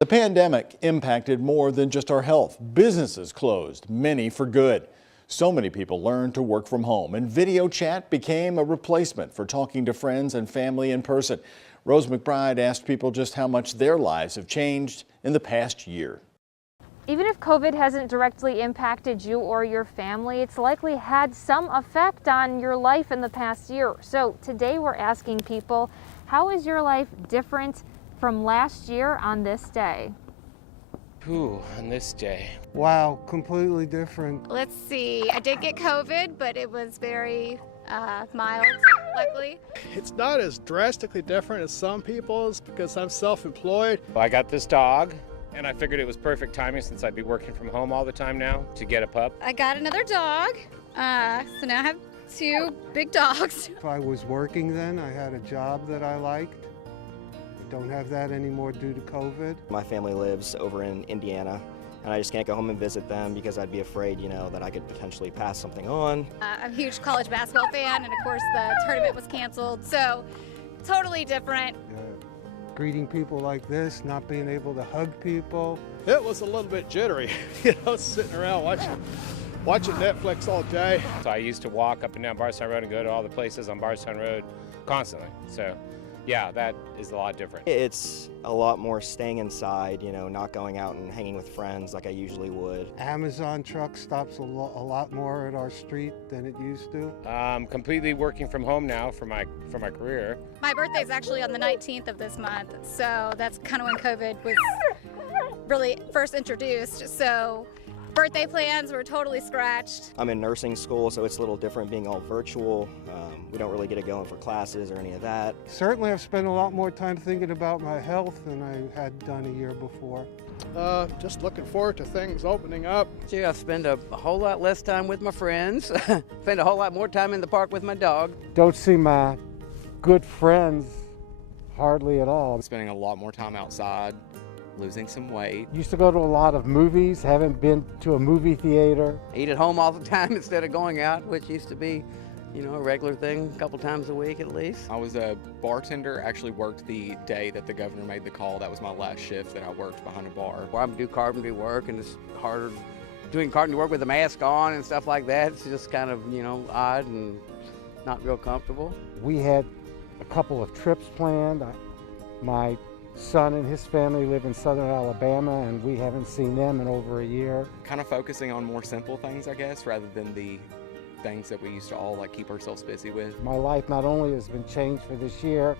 The pandemic impacted more than just our health. Businesses closed, many for good. So many people learned to work from home, and video chat became a replacement for talking to friends and family in person. Rose McBride asked people just how much their lives have changed in the past year. Even if COVID hasn't directly impacted you or your family, it's likely had some effect on your life in the past year. So today we're asking people, how is your life different from last year on this day? On this day. Wow, completely different. Let's see, I did get COVID, but it was very mild, luckily. It's not as drastically different as some people's because I'm self-employed. I got this dog, and I figured it was perfect timing since I'd be working from home all the time now to get a pup. I got another dog, so now I have two big dogs. If I was working then, I had a job that I liked. I don't have that anymore due to COVID. My family lives over in Indiana, and I just can't go home and visit them because I'd be afraid, that I could potentially pass something on. I'm a huge college basketball fan, and of course the tournament was canceled, so totally different. Greeting people like this, not being able to hug people. It was a little bit jittery, sitting around watching Netflix all day. So I used to walk up and down Bardstown Road and go to all the places on Bardstown Road constantly. So yeah, that is a lot different. It's a lot more staying inside, not going out and hanging with friends like I usually would. Amazon truck stops a lot more at our street than it used to. Completely working from home now for my career. My birthday is actually on the 19th of this month, so that's kind of when COVID was really first introduced. So birthday plans were totally scratched. I'm in nursing school, so it's a little different being all virtual. We don't really get to go in for classes or any of that. Certainly I've spent a lot more time thinking about my health than I had done a year before. Just looking forward to things opening up. Gee, I spend a whole lot less time with my friends, spend a whole lot more time in the park with my dog. Don't see my good friends hardly at all. I'm spending a lot more time outside, losing some weight. Used to go to a lot of movies, haven't been to a movie theater. Eat at home all the time instead of going out, which used to be, a regular thing, a couple times a week at least. I was a bartender, actually worked the day that the governor made the call. That was my last shift that I worked behind a bar. Well, I do carpentry work, and it's harder doing carpentry work with a mask on and stuff like that. It's just kind of, odd and not real comfortable. We had a couple of trips planned. My son and his family live in southern Alabama, and we haven't seen them in over a year. Kind of focusing on more simple things, I guess, rather than the things that we used to all keep ourselves busy with. My life not only has been changed for this year,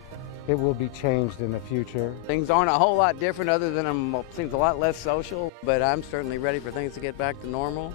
it will be changed in the future. Things aren't a whole lot different other than seems a lot less social, but I'm certainly ready for things to get back to normal.